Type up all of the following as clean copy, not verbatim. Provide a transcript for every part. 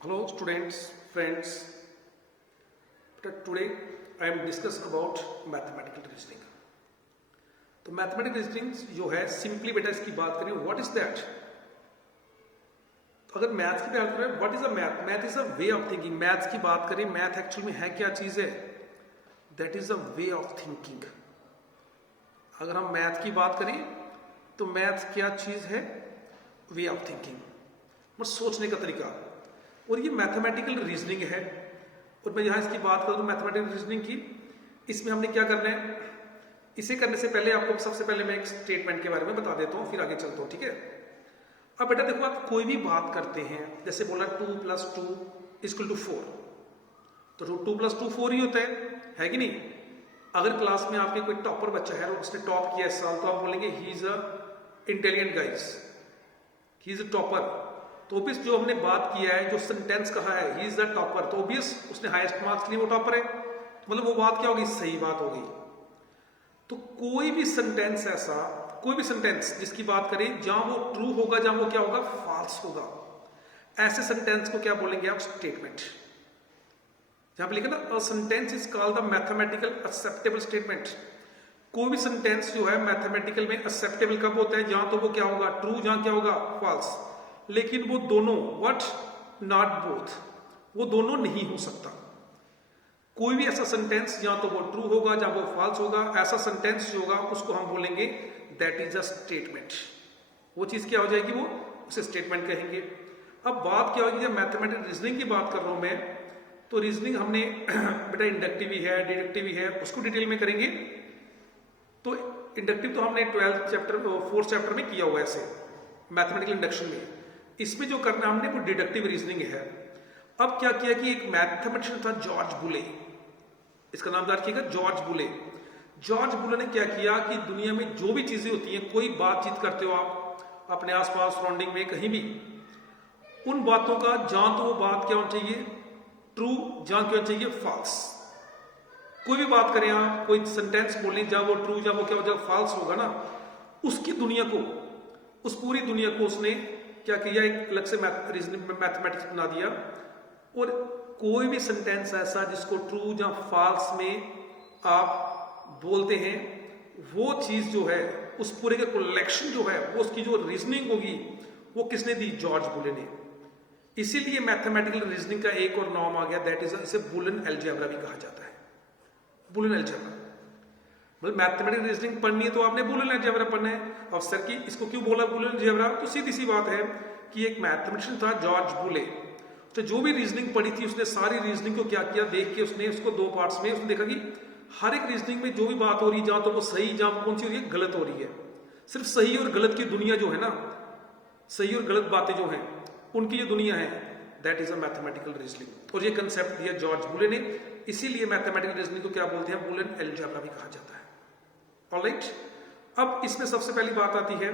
Hello students, friends. Today I am discuss about mathematical reasoning. तो mathematical reasoning जो है simply बेटा इसकी बात करें व्हाट इज दैट। तो अगर मैथ्स की बात करें what is a math, math is a way of thinking. Maths की बात करें मैथ एक्चुअल में है क्या चीज है, that is a way of thinking. अगर हम मैथ की बात करें तो मैथ क्या चीज है, वे ऑफ थिंकिंग, मतलब सोचने का तरीका। और ये मैथमेटिकल रीजनिंग है। और मैं यहाँ इसकी बात करूँ मैथमेटिकल रीजनिंग की, इसमें हमने क्या करना है, इसे करने से पहले आपको सबसे पहले मैं एक स्टेटमेंट के बारे में बता देता हूँ, फिर आगे चलता हूँ, ठीक है। अब बेटा देखो, आप कोई भी बात करते हैं, जैसे बोला 2 + 2 = 4, तो 2 + 2 4 ही होता है कि नहीं। अगर क्लास में आपके कोई टॉपर बच्चा है और उसने टॉप किया इस साल, तो आप बोलेंगे he is a intelligent guys, he is a topper. तो ऑब्वियस जो हमने बात किया है, जो सेंटेंस कहा है ही इज द टॉपर, तो ऑब्वियस उसने हाईएस्ट मार्क्स लिए, वो टॉपर है, तो मतलब वो बात क्या होगी, सही बात होगी। तो कोई भी सेंटेंस ऐसा, कोई भी सेंटेंस जिसकी बात करें जहां वो ट्रू होगा, जहां वो क्या होगा, फॉल्स होगा, ऐसे सेंटेंस को क्या बोलेंगे आप, स्टेटमेंट। जहां पे लिखा ना a sentence is called the mathematical acceptable statement. कोई भी सेंटेंस जो है मैथमेटिकल में एक्सेप्टेबल कब होता है, जहां तो वो क्या होगा, ट्रू, जहां क्या होगा, फॉल्स। लेकिन वो दोनों, व्हाट, नॉट बोथ, वो दोनों नहीं हो सकता। कोई भी ऐसा सेंटेंस जहां तो वो ट्रू होगा, जहां वो फॉल्स होगा, ऐसा सेंटेंस जो होगा उसको हम बोलेंगे दैट इज अ स्टेटमेंट। वो चीज क्या हो जाएगी, वो उसे स्टेटमेंट कहेंगे। अब बात क्या होगी, जब मैथमेटिकल रीजनिंग की बात कर रहा हूं मैं, तो रीजनिंग हमने बेटा इंडक्टिव ही है, डिडक्टिव ही है, उसको डिटेल में करेंगे। तो इंडक्टिव तो हमने 12th चैप्टर 4th चैप्टर में किया हुआ है ऐसे मैथमेटिकल इंडक्शन में। इसमें जो करना हमने वो डिडक्टिव रीजनिंग है। अब क्या किया कि एक मैथमेटिशियन था जॉर्ज बुले, इसका नाम याद रखिएगा, जॉर्ज बुले। जॉर्ज बुले ने क्या किया कि दुनिया में जो भी चीजें होती हैं, कोई बातचीत करते हो आप अपने आसपास सराउंडिंग में कहीं भी, उन बातों का जहां तो वो बात क्या होनी चाहिए, ट्रू, जहां क्या होना चाहिए, फॉल्स। कोई भी बात करें आप, कोई सेंटेंस बोलें, जहां वो ट्रू, जहां वो क्या, जब फॉल्स होगा ना, उसकी दुनिया को, उस पूरी दुनिया को उसने क्या किया, एक अलग से मैथमेटिक्स बना दिया। और कोई भी सेंटेंस ऐसा जिसको ट्रू या फॉल्स में आप बोलते हैं, वो चीज जो है, उस पूरे के कलेक्शन जो है, वो उसकी जो रीजनिंग होगी, वो किसने दी, जॉर्ज बुले ने। इसीलिए मैथमेटिकल रीजनिंग का एक और नाम आ गया, दैट इज, इसे बुलियन अलजेब्रा भी कहा जाता है। बुलियन अलजेब्रा मतलब मैथमेटिकल रीजनिंग पढ़नी है तो आपने बुलियन अलजेब्रा पढ़ना है। अब सर की इसको क्यों बोला बुलियन अलजेब्रा, तो सीधी सी बात है कि एक मैथमेटिशियन था जॉर्ज बुले, तो जो भी रीजनिंग पढ़ी थी उसने सारी रीजनिंग को क्या किया, देख के उसने उसको 2 पार्ट्स में उसने देखा कि हर एक रीजनिंग में जो भी बात हो रही है, जहां तो वो सही, जहां कौन सी हो रही है, गलत हो रही है। सिर्फ सही और गलत की दुनिया जो है ना, सही और गलत बातें जो हैं उनकी जो दुनिया है, that is a mathematical reasoning. और ये कंसेप्ट दिया जॉर्ज बुले ने, इसीलिए मैथमेटिकल रीजनिंग को क्या बोलते हैं, बुलियन अलजेब्रा भी कहा जाता है। ऑलराइट, अब इसमें सबसे पहली बात आती है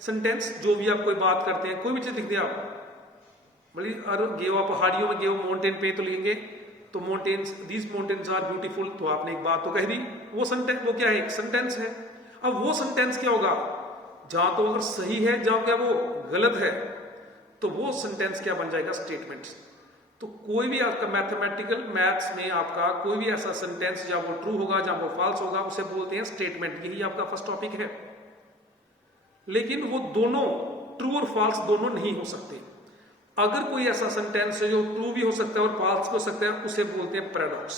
सेंटेंस। जो भी आप कोई बात करते हैं, कोई भी चीज लिख दिया आप, मतलब गेवा पहाड़ियों में, गेव माउंटेन पे तो लिखेंगे, तो mountains, these mountains are beautiful, तो आपने एक बात तो कह दी, वो सेंटेंस, वो क्या है, एक सेंटेंस है। अब वो सेंटेंस क्या होगा, जहां तो अगर सही है, जहां क्या वो गलत है, तो वो सेंटेंस क्या बन जाएगा, स्टेटमेंट। तो कोई भी आपका मैथमेटिकल मैथ्स में आपका कोई भी ऐसा सेंटेंस जहां वो ट्रू होगा, जहां वो फॉल्स होगा, उसे बोलते हैं स्टेटमेंट। यही आपका फर्स्ट टॉपिक है। लेकिन वो दोनों, ट्रू और फॉल्स दोनों नहीं हो सकते। अगर कोई ऐसा सेंटेंस है जो ट्रू भी हो सकता है और फॉल्स भी हो सकता है, उसे बोलते हैं पैराडॉक्स।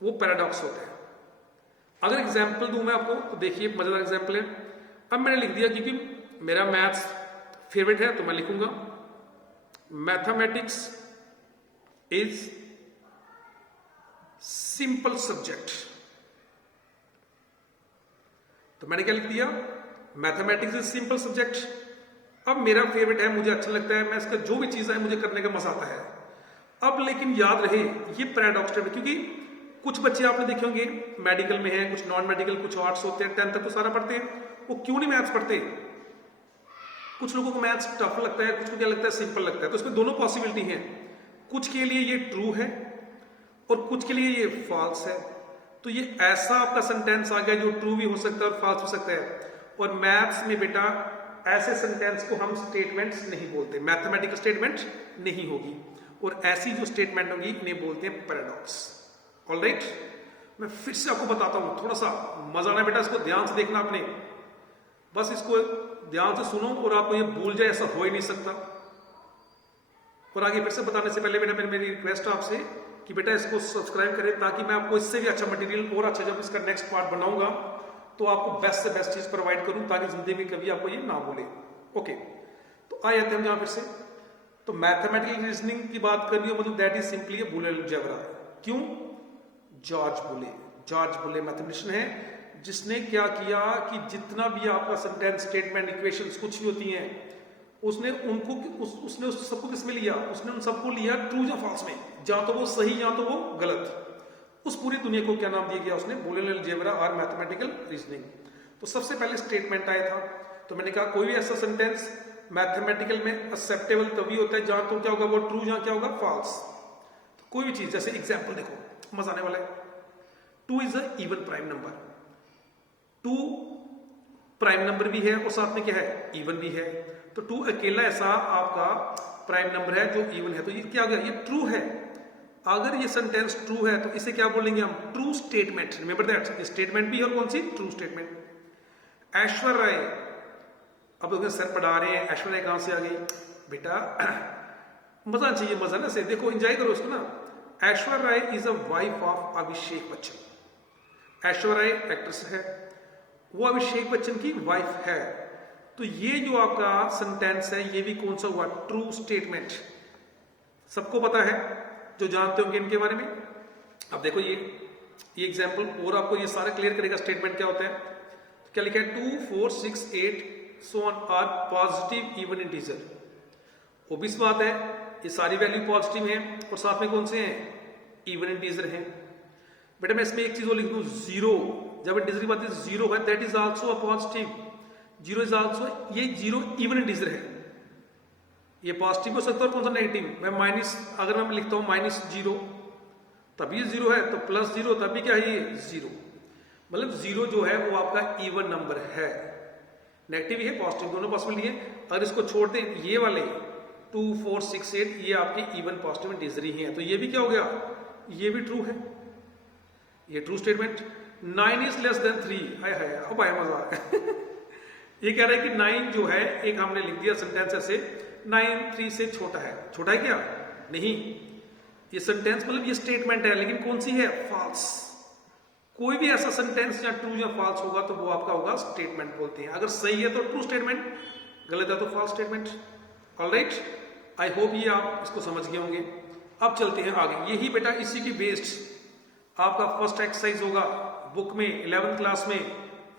वो पैराडॉक्स होता है। अगर एग्जाम्पल दूं मैं आपको, तो देखिए मजेदार एग्जाम्पल है। अब मैंने लिख दिया, क्योंकि मेरा मैथ्स फेवरेट है, तो मैं लिखूंगा मैथमेटिक्स इज सिंपल सब्जेक्ट। तो मैंने क्या लिख दिया, मैथमेटिक्स इज सिंपल सब्जेक्ट। अब मेरा फेवरेट है, मुझे अच्छा लगता है, मैं इसका जो भी चीज है मुझे करने का मजा आता है। अब लेकिन याद रहे ये पैराडॉक्स है, क्योंकि कुछ बच्चे आपने देखे होंगे मेडिकल में हैं, कुछ नॉन मेडिकल, कुछ आर्ट्स होते हैं, 10th तक तो सारा पढ़ते हैं, वो क्यों नहीं मैथ्स पढ़ते। कुछ लोगों को मैथ्स टफ लगता है, कुछ को क्या लगता है, सिंपल लगता है। तो इसमें दोनों पॉसिबिलिटी हैं, कुछ के लिए ये ट्रू है और कुछ के लिए ये फॉल्स है। तो ये ऐसा आपका सेंटेंस आ गया जो ट्रू भी हो सकता है और फॉल्स हो सकता है। और मैथ्स में बेटा ऐसे सेंटेंस को हम स्टेटमेंट्स नहीं बोलते, मैथमेटिकल स्टेटमेंट नहीं होगी, और ऐसी जो स्टेटमेंट होगी इन्हें बोलते हैं पैराडॉक्स। ऑलराइट, मैं फिर से आपको बताता हूं, थोड़ा सा मजा आना बेटा, इसको ध्यान से देखना आपने, बस इसको ध्यान से सुनो और आपको ये भूल जाए ऐसा हो ही नहीं सकता। और आगे फिर से बताने से पहले बेटा मेरी रिक्वेस्ट है आपसे कि बेटा इसको सब्सक्राइब करें, ताकि मैं आपको इससे भी अच्छा मटेरियल और अच्छा जब इसका नेक्स्ट पार्ट बनाऊंगा तो आपको बेस्ट से बेस्ट चीज प्रोवाइड करूं, ताकि जिंदगी में कभी आपको ये ना भूले। ओके, तो आ जाते हैं जहां फिर से, तो मैथमेटिकल रीजनिंग की बात करनी हो मतलब that is simply A Boolean algebra. क्यों? जॉर्ज बुले मैथमेटिशियन है जिसने क्या किया कि जितना भी आपका सेंटेंस, स्टेटमेंट, इक्वेशंस कुछ भी होती हैं, उसने उनको उसने उस सबको किस में लिया? उसने उन सबको लिया ट्रू या फॉल्स में, या तो वो सही या तो वो गलत। उस पूरी दुनिया को क्या नाम दिया गया? उसने बुलियन अलजेब्रा और मैथमेटिकल रीजनिंग। तो सबसे पहले स्टेटमेंट आया था, तो मैंने कहा कोई भी ऐसा सेंटेंस मैथमेटिकल में एक्सेप्टेबल तभी होता है जहां तो क्या होगा? वो ट्रू या क्या होगा? फॉल्स। तो कोई भी चीज, जैसे एग्जाम्पल देखो, मजा आने वाला है। 2 is a even prime number, 2 prime number भी है और साथ में क्या है? इवन भी है। तो 2 अकेला ऐसा आपका प्राइम नंबर है जो इवन है, तो ये क्या हो गया? ये ट्रू है। अगर ये सेंटेंस ट्रू है तो इसे क्या बोलेंगे हम? True statement. Remember that, statement भी है और कौन सी? True statement. ऐश्वर्या राय, अब लोग सर पढ़ा रहे हैं, ऐश्वर्या राय कहां से आ गई बेटा? मजा चाहिए, मजा ना से देखो, एंजॉय करो उसको ना। Aishwarya Rai is a wife of Abhishek Bachchan. Aishwarya Rai actress है, वो अभिषेक बच्चन की वाइफ है। तो ये जो आपका सेंटेंस है ये भी कौन सा हुआ? True statement. सबको पता है जो जानते होंगे इनके बारे में। अब देखो ये एग्जांपल और आपको ये सारा क्लियर करेगा स्टेटमेंट क्या होता है। तो क्या लिखा है? 2, 4, 6, 8 so on are positive even integer. Obvious बात है, ये सारी वैल्यू पॉजिटिव हैं और साथ में कौन से हैं? इवन इंटीजर हैं। बेटा मैं इसमें एक चीज और लिख दूं, 0। जब इंटीजर की बात है 0 है, that is also a positive. 0 is also, ये 0 इवन इंटीजर है, ये पॉजिटिव हो सकता है और कौन सा? नेगेटिव। मैं माइनस, अगर मैं लिखता हूं -0 तभी 0 है, तो +0 तभी क्या है? ये 0। मतलब 0 जो है वो आपका इवन नंबर है, नेगेटिव है पॉजिटिव दोनों पॉसिबिलिटी है। अगर इसको छोड़ दें, ये वाले 2, 4, 6, 8 ये आपके इवन पॉजिटिव इंटीजर ही हैं, तो ये भी क्या हो गया? ये भी ट्रू है, ये true statement. 9 is less than 3, हाय हाय, अब आया मजा। ये कह रहा है कि 9 जो है, एक हमने लिख दिया सेंटेंस ऐसे, 9 3 से छोटा है। छोटा है क्या? नहीं, ये सेंटेंस मतलब ये स्टेटमेंट है, लेकिन कौन सी है? फॉल्स। कोई भी ऐसा सेंटेंस या ट्रू या फॉल्स होगा तो वो आपका होगा स्टेटमेंट बोलते हैं। अगर सही है तो ट्रू स्टेटमेंट, गलत है तो false statement. Alright, I hope ये आप इसको समझ गए होंगे। अब चलते हैं आगे। यही बेटा इसी की बेस्ड आपका फर्स्ट एक्सरसाइज होगा बुक में 11th क्लास में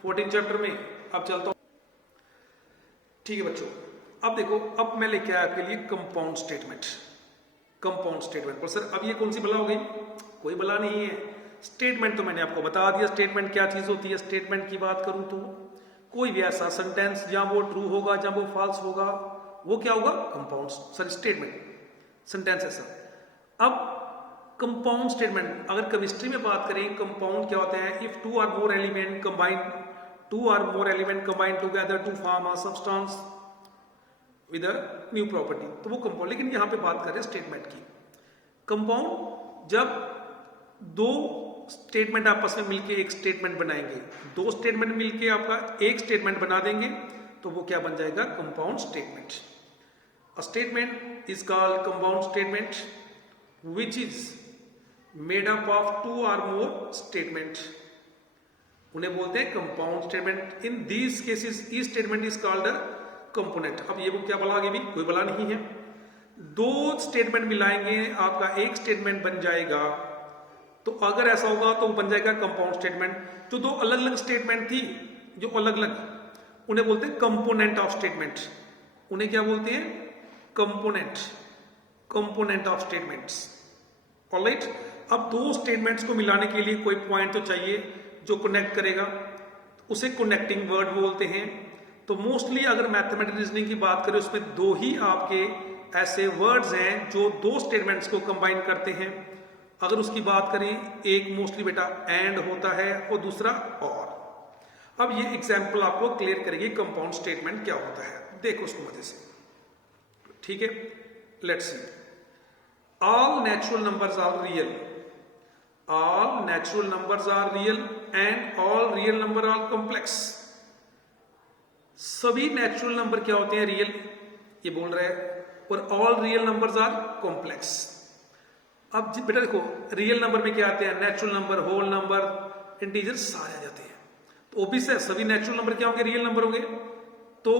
14 चैप्टर में। अब चलता हूं, ठीक है बच्चों। अब देखो, अब मैं लेके आया आपके लिए कंपाउंड स्टेटमेंट। कंपाउंड स्टेटमेंट पर सर अब ये कौन सी बला हो गई? कोई बला नहीं है। स्टेटमेंट तो मैंने आपको बता दिया, स्टेटमेंट क्या चीज होती है। स्टेटमेंट की बात करूं तो कोई भी ऐसा सेंटेंस जहां वो ट्रू होगा, जहां वो फॉल्स होगा, वो क्या होगा? कंपाउंड, सॉरी स्टेटमेंट, सेंटेंस ऐसा। अब कंपाउंड स्टेटमेंट, अगर केमिस्ट्री में बात करें, कंपाउंड क्या होता है? If 2 or more element combine together to form a substance with a new property, तो वो कंपाउंड। लेकिन यहां पे बात कर रहे हैं स्टेटमेंट की। कंपाउंड जब 2 स्टेटमेंट आपस में मिलके एक स्टेटमेंट बनाएंगे, 2 स्टेटमेंट मिलके आपका एक स्टेटमेंट बना देंगे, तो वो क्या बन जाएगा? Compound statement. A statement is called compound statement which is made up of 2 or more statement, उन्हें बोलते हैं compound statement. In these cases each statement is called a component. अब ये वो क्या बला? आगे भी कोई बला नहीं है। 2 स्टेटमेंट मिलाएंगे, आपका एक स्टेटमेंट बन जाएगा। तो अगर ऐसा होगा तो बन जाएगा कंपाउंड स्टेटमेंट। जो 2 अलग अलग स्टेटमेंट थी, जो अलग अलग, उन्हें बोलते हैं कंपोनेंट ऑफ स्टेटमेंट। उन्हें क्या बोलते हैं? Component of statements. ऑलराइट, अब 2 स्टेटमेंट्स को मिलाने के लिए कोई पॉइंट तो चाहिए जो कनेक्ट करेगा, उसे कनेक्टिंग वर्ड बोलते हैं। तो मोस्टली अगर मैथमेटिकल रीजनिंग की बात करें, उसमें 2 ही आपके ऐसे वर्ड्स हैं जो 2 स्टेटमेंट्स को कंबाइन करते हैं। अगर उसकी बात करें, एक मोस्टली बेटा एंड होता है और दूसरा और। अब ये एग्जाम्पल आपको क्लियर करेगी कंपाउंड स्टेटमेंट क्या होता है, देखो उसको मजे से, ठीक है। Let's see, all natural numbers are real, all natural numbers are real and all real number are complex. सभी नेचुरल नंबर क्या होते हैं, रियल, ये बोल रहा है, और all real numbers are complex. अब बेटा देखो, रियल नंबर में क्या आते हैं, natural number, whole number, integer सारे आ जाते हैं। तो ऑब्वियस है सभी नेचुरल नंबर क्या होंगे, रियल नंबर होंगे। तो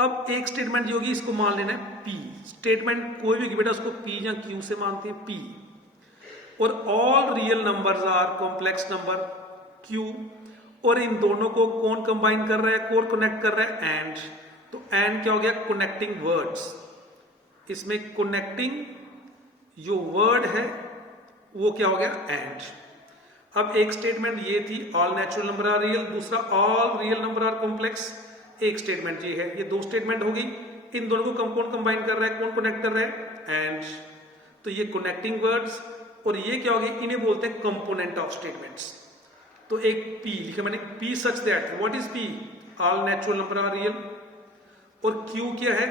अब एक स्टेटमेंट जो होगी इसको मान लेना है पी। स्टेटमेंट कोई भी होगी बेटा उसको पी या क्यू से मानते हैं, पी। और all real numbers are complex number, Q. और इन दोनों को कौन कंबाइन कर रहा है, कौन कनेक्ट कर रहा है, एंड। तो एंड क्या हो गया, कनेक्टिंग वर्ड्स। इसमें कनेक्टिंग जो वर्ड है वो क्या हो गया, एंड। अब एक स्टेटमेंट ये थी all natural number are real, दूसरा all real number are complex. एक स्टेटमेंट ये है, ये दो स्टेटमेंट होगी। इन दोनों को कौन कंबाइन कर रहा है, कौन कनेक्ट कर रहा है, एंड। तो ये कनेक्टिंग वर्ड्स, और ये क्या होगी, इन्हें बोलते हैं कंपोनेंट ऑफ स्टेटमेंट्स। तो एक पी लिखा मैंने, P such that, what is P, all natural number are real. और क्यू क्या है,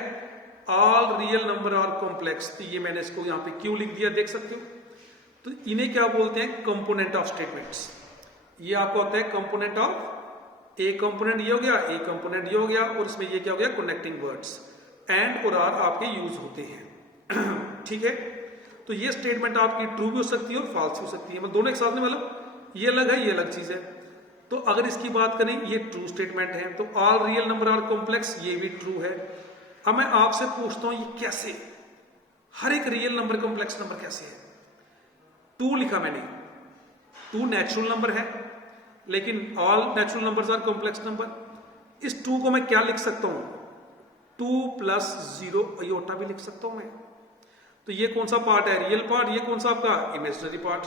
all real number are complex. तो ये मैंने इसको यहां पे क्यू लिख दिया, देख सकते हो। तो इन्हें क्या बोलते हैं, कंपोनेंट ऑफ स्टेटमेंट्स। ये आपको होता है कंपोनेंट ऑफ, ए कंपोनेंट ये हो गया, ए कंपोनेंट ये हो गया, और इसमें ये क्या हो गया, कनेक्टिंग वर्ड्स। एंड और आर आपके यूज होते हैं ठीक है। तो ये स्टेटमेंट आपकी ट्रू भी हो सकती है और फॉल्स हो सकती है, मतलब दोनों एक साथ में, मतलब ये अलग है ये अलग चीज है। तो अगर इसकी बात करें, ये ट्रू स्टेटमेंट है, तो all real number are complex, ये भी ट्रू है। अब मैं आपसे पूछता हूं ये कैसे, हर एक रियल नंबर कॉम्प्लेक्स नंबर कैसे है। टू लिखा मैंने, टू नेचुरल नंबर है, लेकिन all natural numbers are complex number. इस टू को मैं क्या लिख सकता हूं, 2 + 0 आयोटा भी लिख सकता हूं मैं। तो ये कौन सा पार्ट है, रियल पार्ट, ये कौन सा आपका इमेजिनरी पार्ट।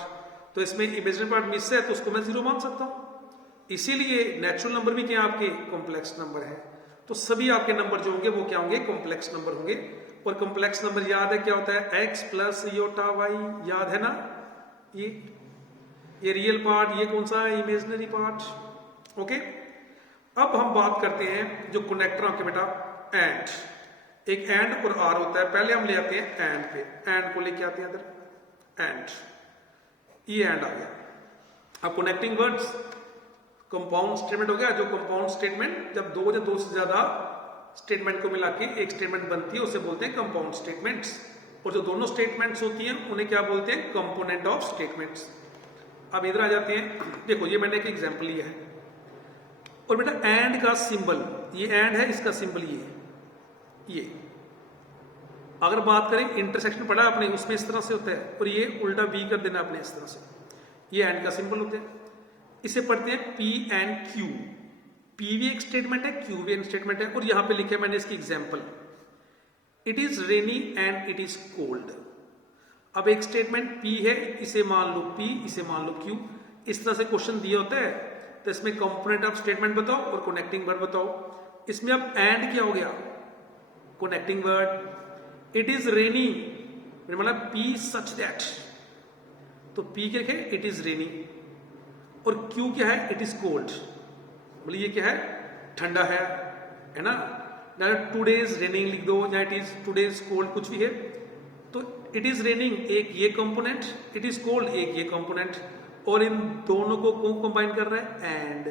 तो इसमें इमेजिनरी पार्ट मिस है, तो उसको मैं 0 मान सकता हूं। इसीलिए नेचुरल नंबर भी क्या आपके कॉम्प्लेक्स नंबर है। तो सभी आपके नंबर जो होंगे वो क्या होंगे, कॉम्प्लेक्स नंबर होंगे। और कॉम्प्लेक्स नंबर याद है क्या होता है, x + i, याद है ना। ये रियल पार्ट, ये कौन सा है, इमेजिनरी पार्ट। ओके, अब हम बात करते हैं जो कनेक्टर आपके बेटा, एंड। एक एंड और आर होता है, पहले हम ले आते हैं एंड पे, एंड को लेके आते हैं इधर, एंड। ये एंड आ गया। अब कनेक्टिंग वर्ड्स, कंपाउंड स्टेटमेंट हो गया। जो कंपाउंड स्टेटमेंट जब दो या दो से ज्यादा स्टेटमेंट को मिला के एक स्टेटमेंट बनती है उसे बोलते हैं कंपाउंड स्टेटमेंट्स। और जो दोनों स्टेटमेंट्स होती हैं उन्हें क्या बोलते हैं, कंपोनेंट ऑफ स्टेटमेंट्स। अब इधर आ जाते हैं, देखो ये मैंने एक एग्जांपल लिया है। और बेटा एंड का सिंबल, ये एंड है, इसका सिंबल ये अगर बात करें इंटरसेक्शन पढ़ा आपने, उसमें इस तरह से होता है, और ये उल्टा बी कर देना आपने इस तरह से। ये एंड का सिंबल होता है। इसे पढ़ते हैं पी एंड क्यू। पी भी एक स्टेटमेंट है, क्यू भी एक स्टेटमेंट है। और यहां पे लिखे मैंने इसकी example, it is rainy and it is cold. अब एक स्टेटमेंट पी है, इसे मान लो पी, इसे मान लो क्यू। इस तरह से क्वेश्चन दिया होता है, तो इसमें कंपोनेंट ऑफ स्टेटमेंट बताओ और कनेक्टिंग वर्ड बताओ। इसमें अब एंड क्या हो गया, connecting word. It is rainy मतलब पी सच दैट, तो पी क्या है, इट इज रेनी। और क्यू क्या है, इट इज कोल्ड, मतलब ये क्या है, ठंडा है ना। टुडेज रेनिंग लिख दो, या इट इज टुडेज कोल्ड, कुछ भी है। तो इट इज रेनिंग एक ये कंपोनेंट, इट इज कोल्ड एक ये कंपोनेंट, और इन दोनों को कौन कंबाइन कर रहा है, एंड,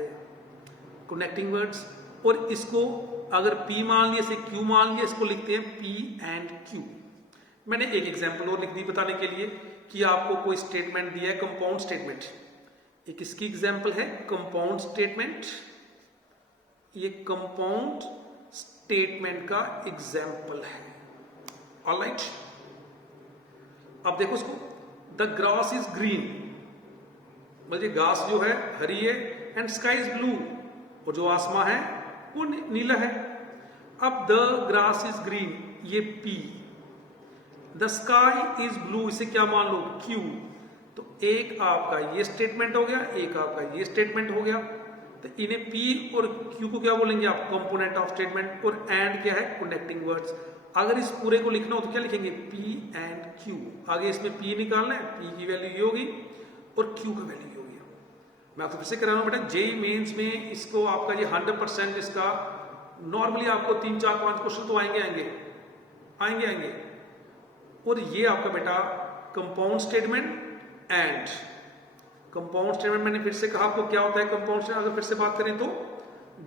कनेक्टिंग वर्ड्स। और इसको अगर P मान लिया, इसे Q मान लिया, इसको लिखते हैं P एंड Q। मैंने एक एग्जांपल और लिख दी बताने के लिए कि आपको कोई स्टेटमेंट दिया है, कंपाउंड स्टेटमेंट। एक इसकी एग्जांपल है कंपाउंड स्टेटमेंट, ये कंपाउंड स्टेटमेंट का एग्जांपल है। ऑलराइट, अब देखो इसको, द ग्रास इज ग्रीन, मतलब घास जो है हरी है, एंड स्काई इज ब्लू, और जो आसमान है वो नीला है। अब द ग्रास इज ग्रीन, ये P, the sky is blue, इसे क्या मान लो, Q। तो एक आपका ये स्टेटमेंट हो गया, एक आपका ये स्टेटमेंट हो गया। तो इन्हें P और Q को क्या बोलेंगे आप, कंपोनेंट ऑफ स्टेटमेंट। और एंड क्या है, कनेक्टिंग वर्ड्स। अगर इस पूरे को लिखना हो तो क्या लिखेंगे, P एंड Q। आगे इसमें P निकालना है, P की वैल्यू ये होगी और Q का वैल्यू ये होगी। मैं आपको फिर से कह रहा हूँ बेटा, जेई मेंस में इसको आपका ये 100% इसका नॉर्मली आपको 3 4 5 क्वेश्चन तो आएंगे। और ये आपका बेटा compound statement and compound statement, मैंने फिर से कहा आपको क्या होता है कंपाउंड स्टेटमेंट। अगर फिर से बात करें तो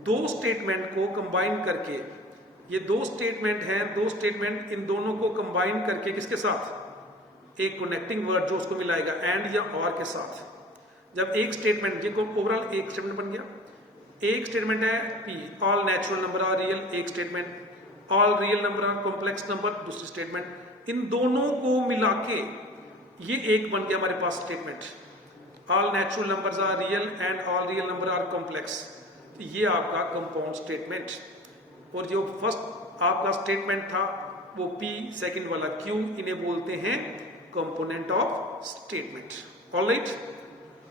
दो स्टेटमेंट को कंबाइन करके, ये दो स्टेटमेंट हैं, दो स्टेटमेंट, इन दोनों को कंबाइन करके किसके साथ, एक कनेक्टिंग वर्ड जो उसको मिलाएगा एंड या और के साथ। जब एक स्टेटमेंट, ये ओवरऑल एक स्टेटमेंट बन गया, एक स्टेटमेंट है P, all natural number are real, एक statement, all real number are complex number, दूसरी स्टेटमेंट। इन दोनों को मिला के ये एक बन गया हमारे पास statement, all natural numbers are real and all real number are complex. तो ये आपका कंपाउंड स्टेटमेंट। और जो फर्स्ट आपका स्टेटमेंट था वो पी, सेकंड वाला क्यू, इन्हें बोलते हैं component of statement. Alright,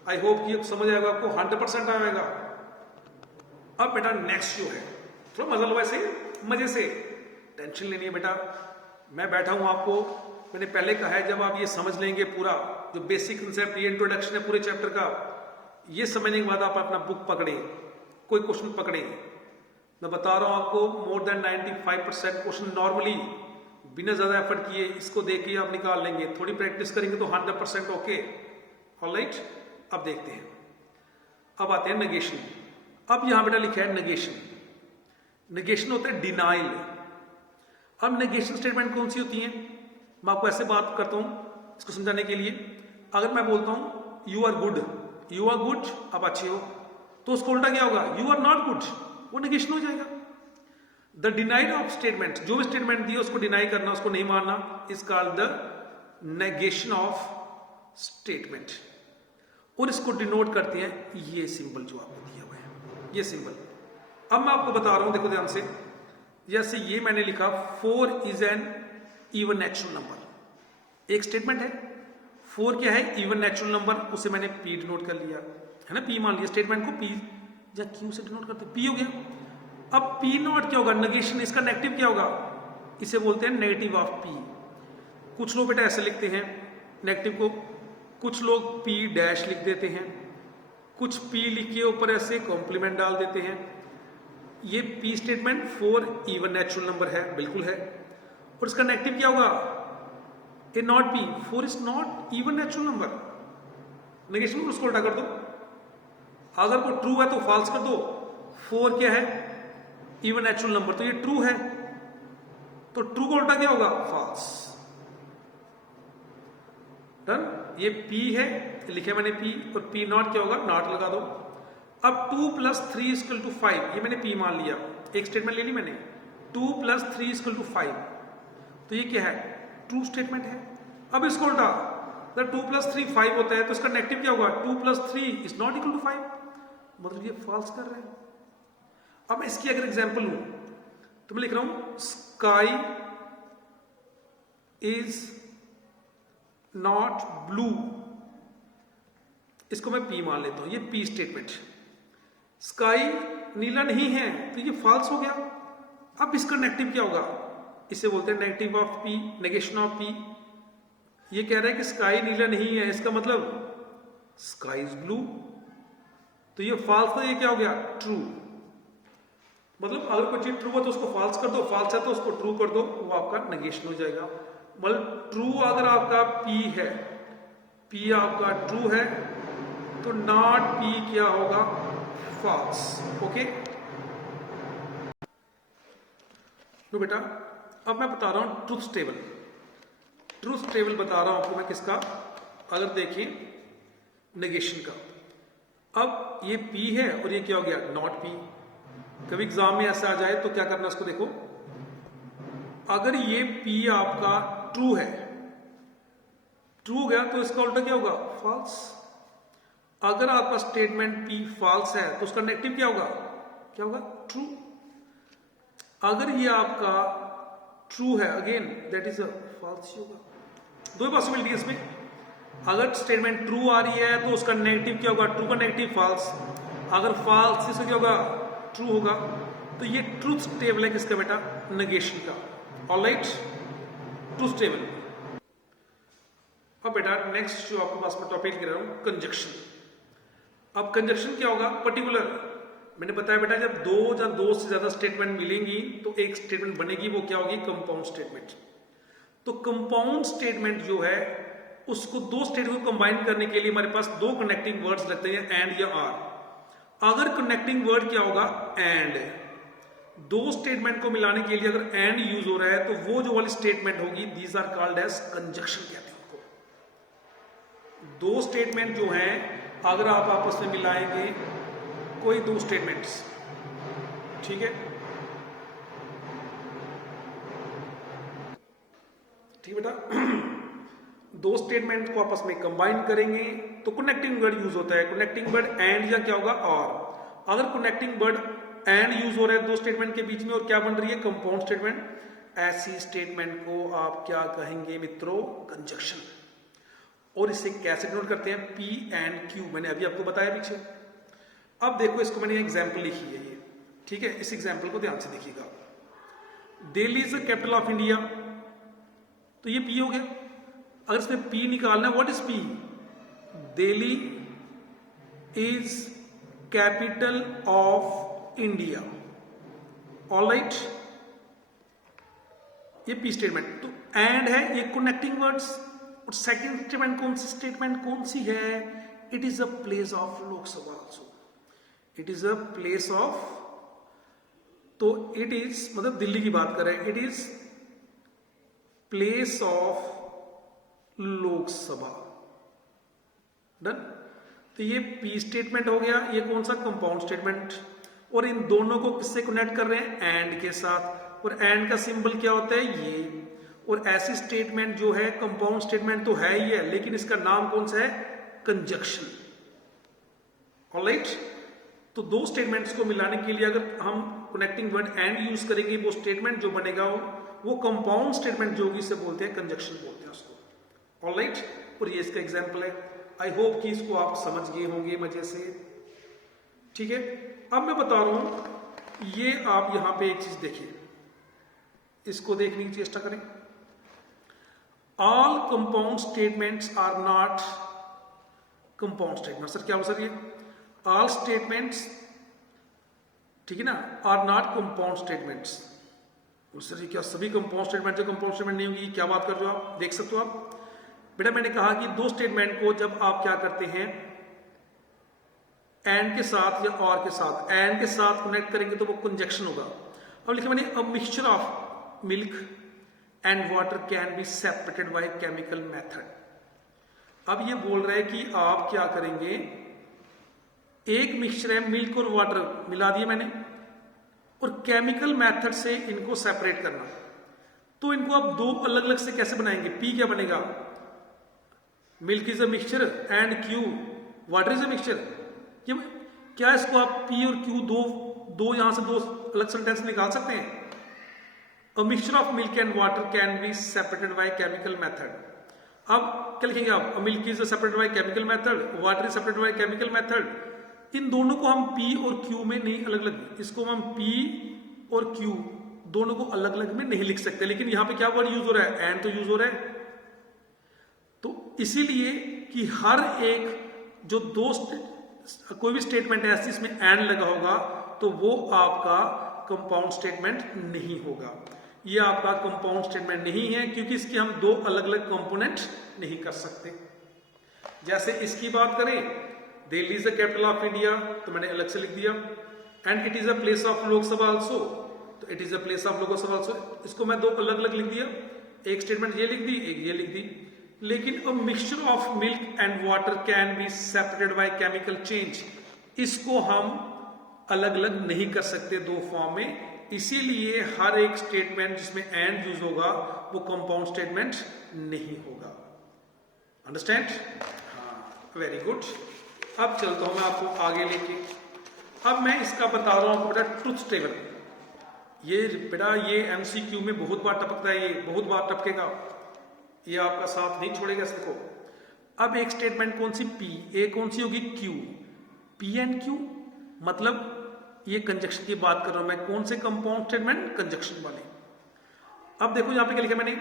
I hope कि समझ आएगा आपको, 100% आएगा। अब बेटा नेक्स्ट जो है, थोड़ा मजा लो, ऐसे मजे से, टेंशन लेनी है बेटा। मैं बैठा हूं आपको, मैंने पहले कहा है जब आप ये समझ लेंगे पूरा जो बेसिक कंसेप्ट, ये इंट्रोडक्शन है पूरे चैप्टर का, ये समझने के बाद आप अपना बुक पकड़े, कोई क्वेश्चन पकड़े। मैं बता रहा हूं आपको, मोर देन 95% क्वेश्चन नॉर्मली बिना ज्यादा एफर्ट किए इसको देख के आप निकाल लेंगे। थोड़ी प्रैक्टिस करेंगे तो 100% ओके। ऑलराइट, अब देखते हैं, अब आते हैं नेगेशन। अब यहां बेटा लिखा है नेगेशन। नेगेशन होता है डिनाइल। अब नेगेशन स्टेटमेंट कौन सी होती है, मैं आपको ऐसे बात करता हूं इसको समझाने के लिए। अगर मैं बोलता हूं यू आर गुड, आप अच्छे हो, तो उसको उल्टा क्या होगा, यू आर नॉट गुड, वो नेगेशन हो जाएगा। द डिनाइड ऑफ स्टेटमेंट, जो भी स्टेटमेंट दिया उसको डिनाई करना, उसको नहीं मानना, is called the negation of statement. और इसको डिनोट करते हैं ये सिंबल जो आपको दिया हुआ है, ये सिंबल। अब मैं आपको बता रहा हूं, देखो ध्यान से, जैसे ये मैंने लिखा 4 is an even natural number. एक स्टेटमेंट है, 4 क्या है, इवन नेचुरल नंबर, उसे मैंने पी डिनोट कर लिया है ना, पी मान लिया। स्टेटमेंट को पी या क्यू से डिनोट करते, पी हो गया। अब पी नॉट क्या होगा, नेगेशन, इसका नेगेटिव क्या होगा, इसे बोलते हैं नेगेटिव ऑफ पी। कुछ लोग बेटा ऐसे लिखते हैं नेगेटिव को, कुछ लोग पी डैश लिख देते हैं, कुछ पी लिख के ऊपर ऐसे कॉम्प्लीमेंट डाल देते हैं। ये P statement 4 even natural number है, बिल्कुल है। और इसका नेगेटिव क्या होगा, a not P, 4 is not even natural number. Negation को उसको उल्टा कर दो, अगर वो ट्रू है तो फॉल्स कर दो। 4 क्या है, इवन नेचुरल नंबर, तो ये ट्रू है, तो ट्रू को उल्टा क्या होगा, फॉल्स। डन। ये P है, लिखे मैंने P, और P नॉट क्या होगा, नॉट लगा दो। अब 2 + 3 = 5, ये मैंने P मान लिया, एक स्टेटमेंट ले ली मैंने, 2 + 3 = 5, तो ये क्या है, ट्रू स्टेटमेंट है। अब इसको उल्टा, अगर 2 + 3 5 होता है तो इसका नेगेटिव क्या होगा, 2 + 3 इज नॉट इक्वल टू 5, मतलब ये फॉल्स कर रहे हैं। अब इसकी अगर एग्जांपल लूं तो मैं लिख रहा हूं स्काई इज नॉट ब्लू, इसको मैं पी मान लेता हूं, ये पी स्टेटमेंट। स्काई नीला नहीं है तो ये फॉल्स हो गया। अब इसका नेगेटिव क्या होगा, इसे बोलते हैं negative of P, negation of P. ये कह रहा है कि स्काई नीला नहीं है, इसका मतलब स्काई इज ब्लू, तो ये फॉल्स था, ये क्या हो गया, ट्रू। मतलब अगर कोई चीज ट्रू है तो उसको फॉल्स कर दो, फॉल्स है तो उसको ट्रू कर दो, वो आपका नेगेशन हो जाएगा। मतलब ट्रू अगर आपका P है, P आपका ट्रू है, तो नॉट P क्या होगा, फॉल्स। ओके, तो बेटा अब मैं बता रहा हूं ट्रूथ टेबल। ट्रूथ टेबल बता रहा हूं आपको मैं किसका, अगर देखें नेगेशन का। अब ये P है और ये क्या हो गया, नॉट P। कभी एग्जाम में ऐसा आ जाए तो क्या करना, उसको देखो, अगर ये P आपका ट्रू है, ट्रू हो गया तो इसका उल्टा क्या होगा, फॉल्स। अगर आपका स्टेटमेंट P फॉल्स है तो उसका नेगेटिव क्या होगा, ट्रू। अगर ये आपका ट्रू है, again that is a false होगा। दो पॉसिबिलिटी इसमें, अगर स्टेटमेंट ट्रू आ रही है तो उसका नेगेटिव क्या होगा, ट्रू का नेगेटिव फॉल्स, अगर फॉल्स इसका क्या होगा, ट्रू होगा। तो ये ट्रूथ टेबल है किसका बेटा, नेगेशन का। Alright, truth table. अब बेटा नेक्स्ट जो आपके पास में टॉपिक लिख रहा हूं, कंजक्शन। अब कंजक्शन क्या होगा? पर्टिकुलर। मैंने बताया बेटा जब दो या दो से ज्यादा स्टेटमेंट मिलेंगी तो एक स्टेटमेंट बनेगी, वो क्या होगी? Compound statement. तो कंपाउंड स्टेटमेंट जो है उसको दो स्टेटमेंट को कंबाइन करने के लिए हमारे पास दो कनेक्टिंग वर्ड्स लगते हैं, एंड या आर। अगर कनेक्टिंग वर्ड क्या होगा? एंड। दो स्टेटमेंट को मिलाने के लिए अगर एंड यूज हो रहा है तो वो जो वाली स्टेटमेंट होगी, these are called as conjunction कहते हैं उनको। दो स्टेटमेंट जो हैं अगर आप आपस में मिलाएंगे, कोई दो स्टेटमेंट्स, ठीक है, ठीक बेटा, दो स्टेटमेंट को आपस में कंबाइन करेंगे तो कनेक्टिंग वर्ड यूज होता है। कनेक्टिंग वर्ड एंड या क्या होगा? और। अगर कनेक्टिंग वर्ड एंड यूज हो रहा है दो स्टेटमेंट के बीच में और क्या बन रही है? Compound statement. ऐसी स्टेटमेंट को आप क्या कहेंगे मित्रों? कंजक्शन। और इसे कैसे डिनोट करते हैं? P and Q. मैंने अभी आपको बताया पीछे। अब देखो इसको मैंने एग्जाम्पल लिखी है ये, ठीक है, इस एग्जाम्पल को ध्यान से देखिएगा। Delhi is the capital of India, तो ये पी हो गया। अगर इसमें पी निकालना है, what is P? Delhi is capital of India. All right, ये पी स्टेटमेंट। तो एंड है, ये कनेक्टिंग वर्ड्स। और सेकंड स्टेटमेंट कौन सी है? It is a place of Lok Sabha also. It is a place of, तो इट इज मतलब दिल्ली की बात कर रहे हैं, it is place of Lok Sabha. Done. तो ये पी स्टेटमेंट हो गया। ये कौन सा? Compound statement. और इन दोनों को किससे कनेक्ट कर रहे हैं? एंड के साथ। और एंड का सिंबल क्या होता है? ये। और ऐसी स्टेटमेंट जो है, कंपाउंड स्टेटमेंट तो है ही है, लेकिन इसका नाम कौन सा है? कंजक्शन। ऑलराइट। तो दो स्टेटमेंट्स को मिलाने के लिए अगर हम कनेक्टिंग वर्ड एंड यूज करेंगे, वो स्टेटमेंट जो बनेगा वो कंपाउंड स्टेटमेंट जो होगी, इसे बोलते हैं कंजक्शन, बोलते हैं उसको। ऑलराइट। और ये इसका एग्जांपल है। आई होप कि इसको आप समझ गए होंगे मजे से, ठीक है। अब मैं बता रहा हूं, ये आप यहां पे एक चीज देखिए, इसको देखने की चेष्टा करें। All compound statements are not compound statement. Sir क्या हो सर? ये ऑल स्टेटमेंट्स, ठीक है ना, are not compound statements. Sir ये क्या सभी कंपाउंड स्टेटमेंट जो कंपाउंड स्टेटमेंट नहीं होंगी? क्या बात कर रहे हो आप? देख सकते हो आप बेटा, मैंने कहा कि दो स्टेटमेंट को जब आप क्या करते हैं, एंड के साथ या और के साथ, एंड के साथ कनेक्ट करेंगे तो वो कंजक्शन होगा। अब लिखा मैंने, अ mixture of milk and water can be separated by chemical method. अब ये बोल रहे हैं कि आप क्या करेंगे, एक मिक्सचर है, मिल्क और वाटर मिला दिए मैंने, और केमिकल मेथड से इनको सेपरेट करना। तो इनको आप दो अलग अलग से कैसे बनाएंगे? पी क्या बनेगा? Milk is a mixture and Q water is a mixture. क्या इसको आप पी और क्यू दो यहां से दो अलग सेंटेंस निकाल सकते हैं? A mixture of milk and water can be separated by chemical method. अब क्या लिखेंगे आप? Milk is separated by chemical method, water is separated by chemical method. इन दोनों को हम पी और क्यू में नहीं अलग अलग, इसको हम पी और क्यू दोनों को अलग अलग में नहीं लिख सकते। लेकिन यहां पे क्या वर्ड यूज हो रहा है? एंड तो यूज हो रहा है। तो इसीलिए कि हर एक जो कोई भी स्टेटमेंट है ऐसी इसमें एंड लगा होगा तो वो आपका कंपाउंड स्टेटमेंट नहीं होगा। ये आपका कंपाउंड स्टेटमेंट नहीं है, क्योंकि इसके हम दो अलग अलग कंपोनेंट नहीं कर सकते। जैसे इसकी बात करें, Delhi is the capital of India, तो मैंने अलग से लिख दिया, and it is a place of Lok Sabha also, तो it is a place of Lok Sabha also. इसको मैं दो अलग अलग लिख दिया, एक स्टेटमेंट ये लिख दी, एक ये लिख दी। लेकिन अ mixture of milk and water can be separated by chemical change, इसको हम अलग अलग नहीं कर सकते दो फॉर्म में। इसीलिए हर एक स्टेटमेंट जिसमें एंड यूज होगा वो कंपाउंड स्टेटमेंट नहीं होगा। अंडरस्टैंड? हाँ, वेरी गुड। अब चलता हूं मैं आपको आगे लेके। अब मैं इसका बता रहा हूं बेटा ट्रुथ टेबल। ये बेटा ये एमसीक्यू में बहुत बार टपकता है, ये बहुत बार टपकेगा, ये आपका साथ नहीं छोड़ेगा इसको। अब एक स्टेटमेंट कौन सी? पी, एक कौन सी होगी? क्यू। पी एंड क्यू मतलब ये कंजक्शन की बात कर रहा हूं मैं। कौन से कंपाउंड स्टेटमेंट? कंजक्शन वाले। अब देखो यहां पे क्या लिखा मैंने,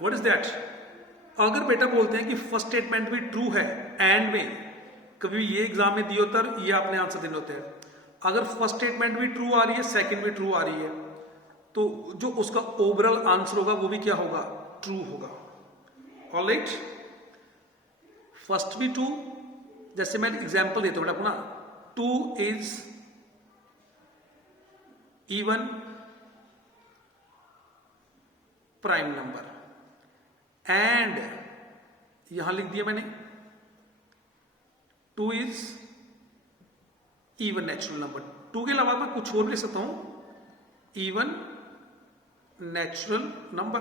व्हाट इज दैट? अगर बेटा बोलते हैं कि फर्स्ट स्टेटमेंट भी ट्रू है एंड में, कभी ये एग्जाम में दिए होता है, ये आपने आंसर देने होते हैं। अगर फर्स्ट स्टेटमेंट भी ट्रू आ रही है, सेकंड भी ट्रू आ रही है, तो जो उसका ओवरऑल आंसर होगा वो भी क्या होगा, ट्रू होगा। ऑलराइट, फर्स्ट भी ट्रू, जैसे मैं एग्जांपल देता हूं आपको ना, 2 is even prime number and, यहां लिख दिया मैंने 2 इज इवन नेचुरल नंबर। 2 के अलावा मैं कुछ और भी लिख सकता हूं, इवन नेचुरल नंबर।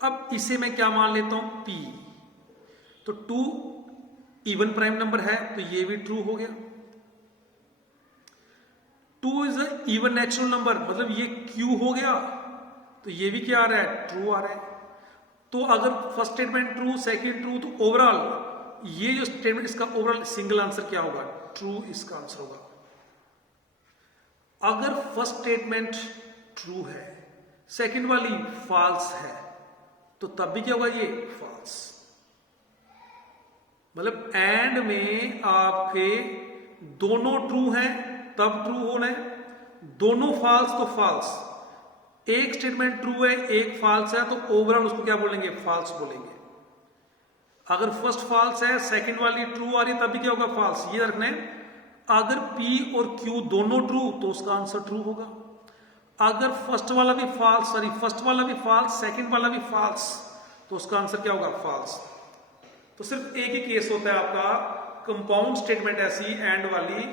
अब इसे मैं क्या मान लेता हूं, P। तो 2 इवन प्राइम नंबर है तो ये भी ट्रू हो गया। 2 is a even natural number, मतलब ये Q हो गया, तो ये भी क्या आ रहा है, ट्रू आ रहा है। तो अगर first statement true, second true, तो ओवरऑल ये जो स्टेटमेंट, इसका ओवरऑल सिंगल आंसर क्या होगा, ट्रू इसका आंसर होगा। अगर फर्स्ट स्टेटमेंट ट्रू है, सेकंड वाली फॉल्स है, तो तब भी क्या होगा, ये फॉल्स। मतलब एंड में आपके दोनों ट्रू हैं तब ट्रू होना है, दोनों फॉल्स तो फॉल्स। एक स्टेटमेंट ट्रू है, एक फॉल्स है, तो ओवरऑल उसको क्या बोलेंगे, फॉल्स बोलेंगे। अगर फर्स्ट फॉल्स है, सेकंड वाली ट्रू आ रही है, तब भी क्या होगा, फॉल्स। ये रखना है। अगर P और Q दोनों ट्रू, तो उसका आंसर ट्रू होगा। अगर फर्स्ट वाला भी फॉल्स, फर्स्ट वाला भी फॉल्स, सेकंड वाला भी फॉल्स, तो उसका आंसर क्या होगा, फॉल्स। तो सिर्फ एक ही केस होता है आपका कंपाउंड स्टेटमेंट ऐसी एंड वाली,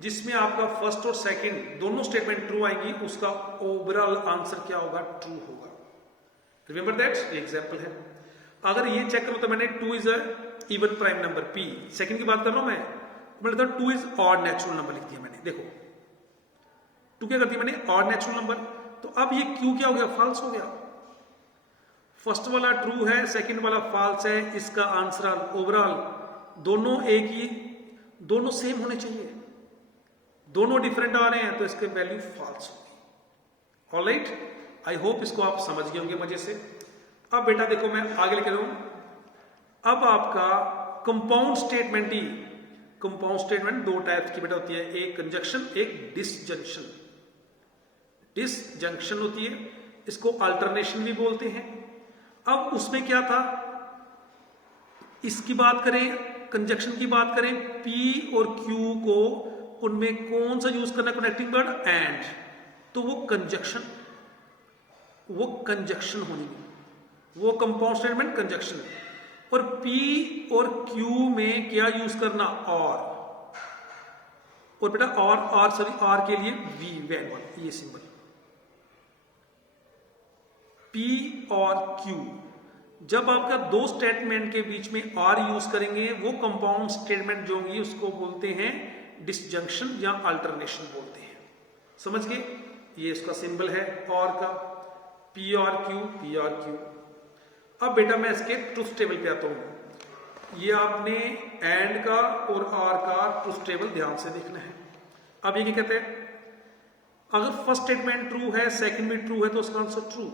जिसमें आपका फर्स्ट और सेकंड दोनों स्टेटमेंट ट्रू आएंगी, उसका ओवरऑल आंसर क्या होगा, ट्रू होगा। रिमेंबर दैट, ये एग्जांपल है। अगर ये चेक करो तो मैंने 2 is a even prime number, P, second की बात कर रहा हूं मैं लेता हूं 2 इज ऑड नेचुरल नंबर लिख दिया मैंने। देखो 2 क्या कर दिया मैंने, ऑड नेचुरल नंबर। तो अब ये Q क्या हो गया, फॉल्स हो गया। फर्स्ट वाला ट्रू है, सेकंड वाला फॉल्स है, इसका आंसर ओवरऑल दोनों एक ही, दोनों सेम होने चाहिए, दोनों डिफरेंट आ रहे हैं, तो इसके वैल्यू फॉल्स होगी। ऑलराइट, आई होप इसको आप समझ गए होंगे मजे से। अब बेटा देखो मैं आगे लिख रहा हूं, अब आपका कंपाउंड स्टेटमेंट ही, कंपाउंड स्टेटमेंट 2 टाइप्स की बेटा होती है, एक कंजक्शन, एक डिसजंक्शन। डिसजंक्शन होती है, इसको अल्टरनेशन भी बोलते हैं। अब उसमें क्या था, इसकी बात करें, कंजक्शन की बात करें, P और Q को उनमें कौन सा यूज करना है, कनेक्टिंग वर्ड एंड, तो वो कंजक्शन होनी, वो कंपाउंड स्टेटमेंट कंजक्शन। और P और Q में क्या यूज करना, और बेटा आर के लिए V, वैन वाला ये सिंबल। P और Q, जब आपका 2 स्टेटमेंट के बीच में आर यूज करेंगे, वो कंपाउंड स्टेटमेंट जो होंगी उसको बोलते हैं डिसजंक्शन या अल्टरनेशन बोलते हैं। समझ गए, ये इसका सिंबल है और का, P और Q, P और Q। अब बेटा मैं इसके ट्रुथ टेबल पे आता हूं। ये आपने एंड का और आर का ट्रुथ टेबल ध्यान से देखना है। अब ये क्या कहते हैं, अगर फर्स्ट स्टेटमेंट ट्रू है, सेकंड भी ट्रू है, तो उसका आंसर ट्रू।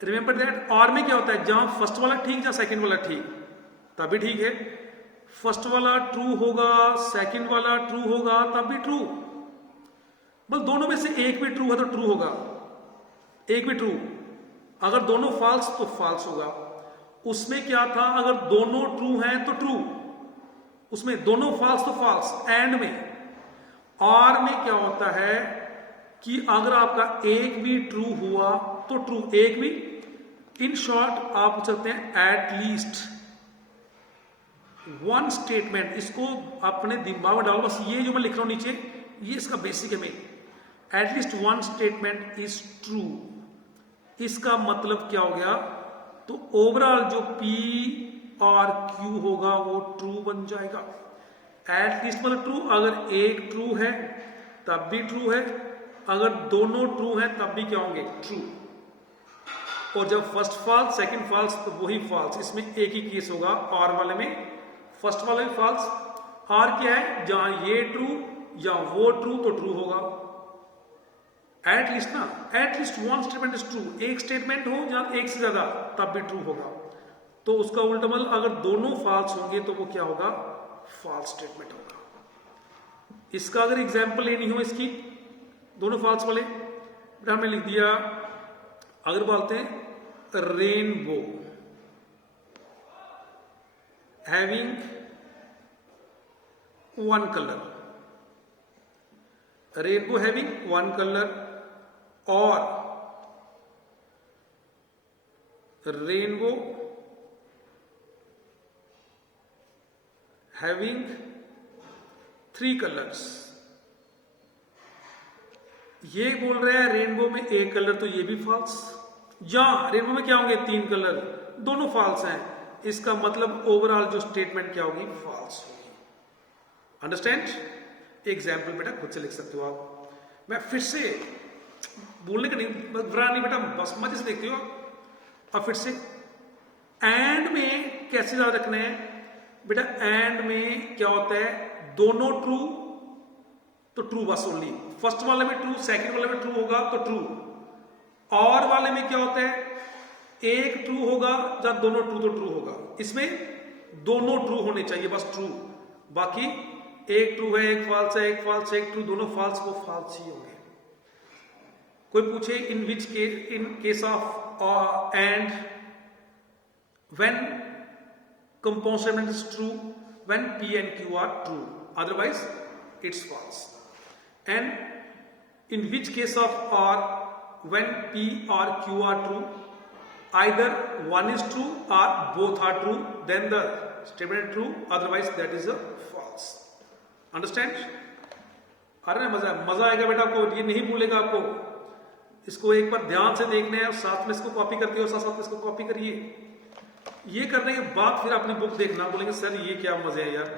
रिमेंबर दैट, और में क्या होता है, जहां फर्स्ट वाला ठीक, जहां सेकंड वाला ठीक, तभी ठीक है। फर्स्ट वाला ट्रू होगा, सेकंड वाला ट्रू होगा, तब भी ट्रू। बस दोनों में से एक भी ट्रू है तो ट्रू होगा, एक भी ट्रू। अगर दोनों फॉल्स तो फॉल्स होगा। उसमें क्या था, अगर दोनों ट्रू हैं तो ट्रू, उसमें दोनों फॉल्स तो फॉल्स। एंड में, और में क्या होता है कि अगर आपका एक भी ट्रू हुआ तो ट्रू, एक भी। इन शॉर्ट आप पूछ सकते हैं एट लीस्ट वन स्टेटमेंट, इसको अपने दिमाग में डालो, बस ये जो मैं लिख रहा हूं नीचे, ये इसका बेसिक है। At least one statement is true, इसका मतलब क्या हो गया, तो ओवरऑल जो P और Q होगा वो ट्रू बन जाएगा। एटलीस्ट मतलब ट्रू, अगर एक ट्रू है तब भी ट्रू है, अगर दोनों ट्रू हैं तब भी क्या होंगे, ट्रू। और जब फर्स्ट फॉल्स, सेकंड फॉल्स, तो वही फॉल्स। इसमें एक ही केस होगा, और वाले में फर्स्ट वाले में फॉल्स। और क्या है, जहां ये ट्रू या वो ट्रू तो ट्रू होगा। एटलीस्ट ना, at least one statement is true, एक स्टेटमेंट हो जहां एक से ज्यादा, तब भी ट्रू होगा। तो उसका उल्टा मतलब अगर दोनों फॉल्स होंगे तो वो क्या होगा, फॉल्स स्टेटमेंट होगा। इसका अगर एग्जाम्पल लेनी हो इसकी, दोनों फॉल्स वाले, बेटा हमने लिख दिया, अगर बोलते हैं rainbow having one colour, rainbow having one colour, और रेनबो हैविंग थ्री कलर्स। ये बोल रहे हैं रेनबो में एक कलर, तो ये भी फॉल्स। या रेनबो में क्या होंगे, तीन कलर, दोनों फॉल्स हैं। इसका मतलब ओवरऑल जो स्टेटमेंट क्या होगी, फॉल्स होगी। अंडरस्टैंड। एग्जाम्पल बेटा खुद से लिख सकते हो आप, मैं फिर से बोलने का नहीं, बुरा नहीं बेटा, बस मजे से देखते हो। अब फिर से एंड में कैसे याद रखना है बेटा, एंड में क्या होता है, दोनों ट्रू तो ट्रू बस ओनली, फर्स्ट वाले में ट्रू, सेकंड वाले में ट्रू होगा तो ट्रू। और वाले में क्या होता है, एक ट्रू होगा जब दोनों ट्रू तो ट्रू होगा। इसमें दोनों ट्रू होने चाहिए, बस ट्रू, बाकी एक ट्रू है, एक फॉल्स है, एक फॉल्स है, एक ट्रू, दोनों फॉल्स, वो फॉल्स ही होंगे। कोई पूछे in which case, in case of and when compound statement is true, when P and Q are true, otherwise it's false. And in which case of or when P or Q are true, either one is true or both are true, then the statement is true, otherwise that is a false. Understand? अरे मजा आएगा बेटा आपको, ये नहीं भूलेगा आपको। इसको एक बार ध्यान से देखना है और साथ में इसको कॉपी करते हो, साथ में इसको कॉपी करिए। ये करने के बाद फिर अपनी बुक देखना, बोलेंगे सर ये क्या मजे है यार,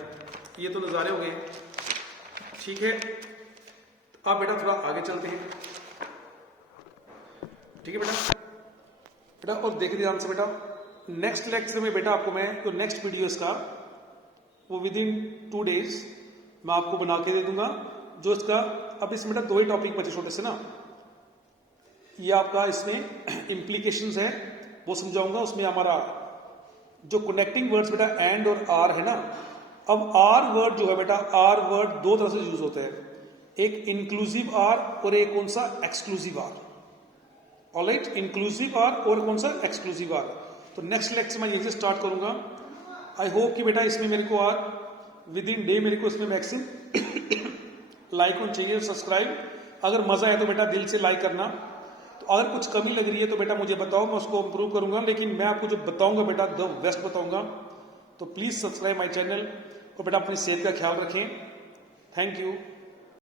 ये तो नजारे हो गए। ठीक है, अब बेटा थोड़ा आगे चलते हैं। ठीक है बेटा, और देख ध्यान से बेटा, नेक्स्ट लेक्चर में बेटा आपको मैं जो नेक्स्ट वीडियो इसका वो विद इन 2 days मैं आपको बना के दे दूंगा। जो इसका अब इसमें बेटा 2 ही टॉपिक बचे छोटे से ना, ये आपका इसमें इम्प्लीकेशंस है वो समझाऊंगा। उसमें हमारा जो कनेक्टिंग वर्ड्स बेटा एंड और आर है ना, अब आर वर्ड जो है बेटा, आर वर्ड 2 तरह से यूज होते हैं, एक इंक्लूसिव आर और एक कौन सा, exclusive or. Alright, inclusive or और कौन सा, एक्सक्लूसिव आर। तो नेक्स्ट लेक्चर मैं यहीं से स्टार्ट करूंगा। आई होप कि बेटा इसमें मेरे को आज विद इन डे मेरे को इसमें मैक्सिमम लाइक और चाहिए, सब्सक्राइब। अगर मजा आए तो बेटा दिल से लाइक करना। तो अगर कुछ कमी लग रही है तो बेटा मुझे बताओ, मैं उसको इंप्रूव करूंगा, लेकिन मैं आपको जो बताऊंगा बेटा द बेस्ट बताऊंगा। तो प्लीज सब्सक्राइब माय चैनल और बेटा अपनी सेहत का ख्याल रखें। Thank you.